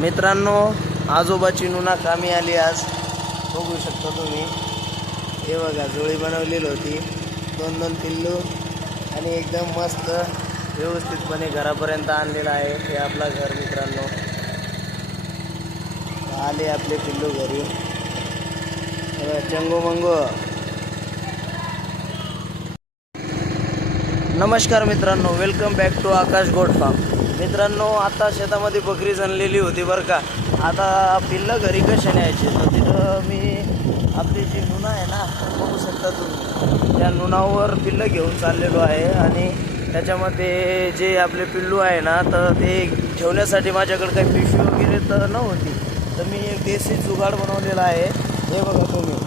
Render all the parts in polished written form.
मित्रांनो, आजोबाची नुना कामी आली आज. बघू शकता तुम्ही. हे बघा, जोळी बनवलेली होती. 2-2 पिल्लू आणि एकदम मस्त व्यवस्थितपणे घरापर्यंत आणलेलं आहे. हे आपलं घर मित्रांनो. आले आपले पिल्लू घरी. चंगो मंगो. नमस्कार मित्रांनो, welcome back to Akash goat farm. मित्रांनो, आता शेतामध्ये बकरी जनलेली होती बरं का. आता पिल्लं घरी कशा न्यायचे, तर तिथं मी आपली जी नुना आहे ना, बघू शकता तुम्ही, त्या नुनावर पिल्लं घेऊन चाललेलो आहे. आणि त्याच्यामध्ये जे आपले पिल्लू आहे ना, तर ते ठेवण्यासाठी माझ्याकडे काही पिशवी वगैरे तर नव्हती. तर मी एक देशी जुगाड बनवलेला आहे. हे बघा तुम्ही,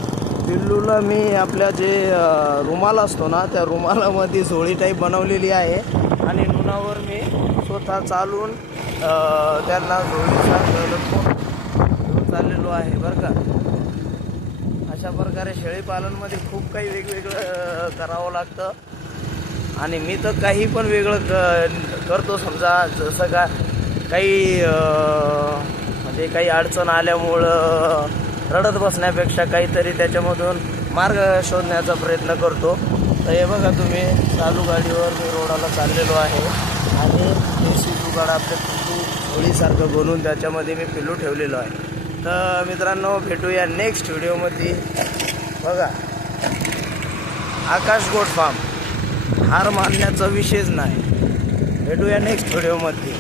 पिल्लूला मी आपल्या जे रुमाल असतो ना, त्या रुमालामध्ये झोळी टाईप बनवलेली आहे. आणि नुनावर मी स्वतः चालून त्यांना झोळीसारखं घेऊन चाललेलो आहे बरं का. अशा प्रकारे शेळीपालनमध्ये खूप काही वेगवेगळं करावं लागतं. आणि मी तर काही पण वेगळं करतो. समजा जसं का काही म्हणजे काही अडचण आल्यामुळं रडत बसण्यापेक्षा काहीतरी त्याच्यामधून मार्ग शोधण्याचा प्रयत्न करतो. तर हे बघा तुम्ही, चालू गाडीवर मी रोडाला चाललेलो आहे. आणि देशी जुगाड आपल्या पिल्लू झोळीसारखं बनवून त्याच्यामध्ये मी पिल्लू ठेवलेलो आहे. तर मित्रांनो, भेटूया नेक्स्ट व्हिडिओमध्ये. बघा, आकाश गोट फार्म हार मानण्याचा विषयच नाही. भेटूया नेक्स्ट व्हिडिओमध्ये.